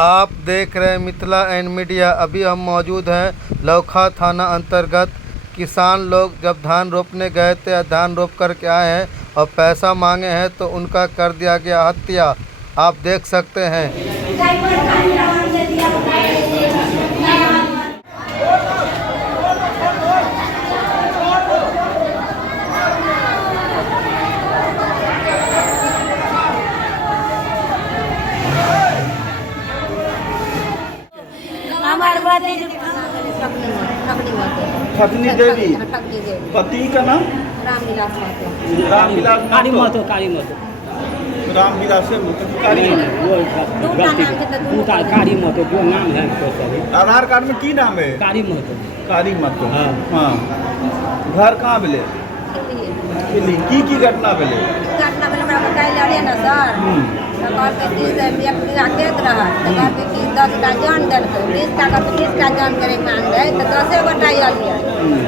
आप देख रहे हैं मिथिला एंड मीडिया। अभी हम मौजूद हैं लौखा थाना अंतर्गत। किसान लोग जब धान रोपने गए थे या धान रोप करके आए हैं और पैसा मांगे हैं तो उनका कर दिया गया हत्या। आप देख सकते हैं। ठकनी देवी, पति का नाम रामविलास रामविलास काली महतो रामविलास कारी काली महतो जो नाम है आधार कार्ड में की नाम है? काली महतो। कारी महतो। हाँ। हाँ। घर कहाँ मिले? की घटना मिले? घटना भेल हमरा बताइल रहे ना सर। तो कहलकै कि से एक बीघा खेत रहत तो कहलकै कि 10 टा जान देलकै, 20 टा कहलकै 20 टा जान करे मांग रहे तो 10 गोटा अलियै।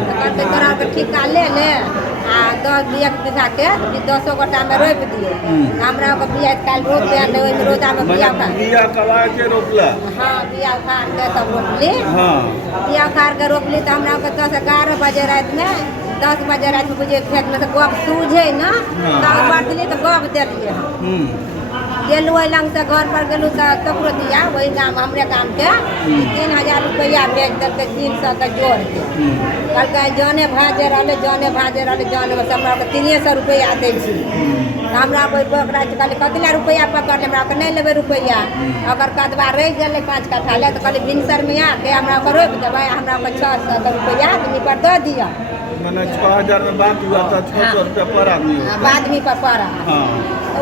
तो कहलकै तोरा के ठिका ले आ 10 एक बीघा के 10 गोटा में रोप दिए। हमरा के बिया काल रोप दे ओइ में रोजा में बिया कवा के रोपला। हां बिया उखाड़ के तब रोपली। हां बिया उखाड़ के रोपली तो हमरा के 10 11 बजे रात में 10 बजे रात में बुझे खेत में तो गप सूझे ना तब बढ़ली तो गप देलिए। गेलू ओहि लंग से घर पर गेलू तो ककरो दिया वही गाँव हमरे गाँव के 3000 रुपया भेज देलकै 300 के जोड़ के। कहलकै जाने भाजे रहले जाने में हमरा के 300 रुपया दै छी। हमरा कोई ओकरा कहले कतना रुपया पकड़ ले, हमरा के नहीं लेबे रुपया। अगर कदवा रह गेलै 5 कट्ठा ले तो कहले भिनसर में आके हमरा के रोप देबै, हमरा के 600 के रुपया आदमी पर दे दिया। मैंने 6000 में बात हुआ था 600 रुपया पर आदमी आदमी पर पड़ा।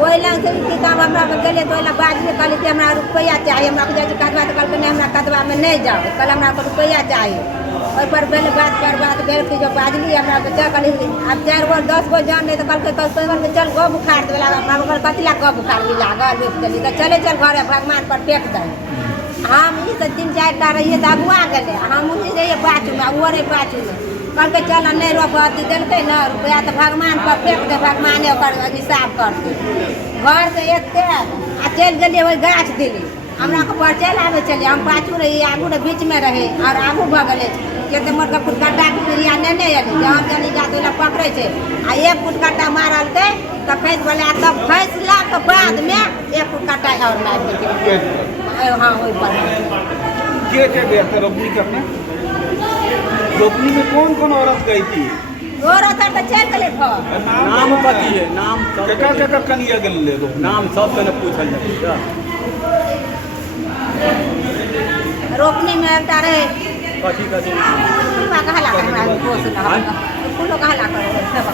वही लंग से की काम हमरा में गेले तो ओला बाद में कहले कि हमरा रुपया चाहिए। हमरा के कदवा तो कहलकै नहीं हमरा कदवा में नहीं जाओ, कल हमरा को रुपया चाहिए। ओहि पर बेल बात भेल कि जो बाजली हमरा के चल कहली अब 4 गो 10 गो जान नहीं तो कहलकै चल गो बुखार दे लगा। हमरा बोल कतिला गो बुखार भी लागल रोक देली तो चले चल घरे भगवान पर फेंक दे। हम ई से 3-4 टा रहिए तो अगुआ गेले, हम उठी रहिए पाछू में वो रहे पाछू में। कहलकै चल नहीं रोप अथी देलकै न रुपया तो भगवान पर फेंक दे, भगवाने ओकर हिसाब करतै। घर से एते आ चल गेलिए वही गाछ दिली। हमरा के पर चल आवे चलिए हम पाछू रही आगू रे बीच में रहे और आगू भगले केते मोर के फुटकाटा के पिरिया ने आली जहाँ जानी जा तोला पकड़े छे आ एक फुटकाटा मारल के तो खैस बोले तब फैसला के बाद में एक फुटकाटा और मार के। हां ओइ पर के गया था रोपनी करने? रोपनी में कौन औरत गई थी? औरत तो चल गए घर नाम पति है नाम केकर कनिया गेल नाम सब से पूछल जाए। रोपनी में एकटा रहे कथी फुलवा कहला हमरा पोस ना फुलो कहला करे सब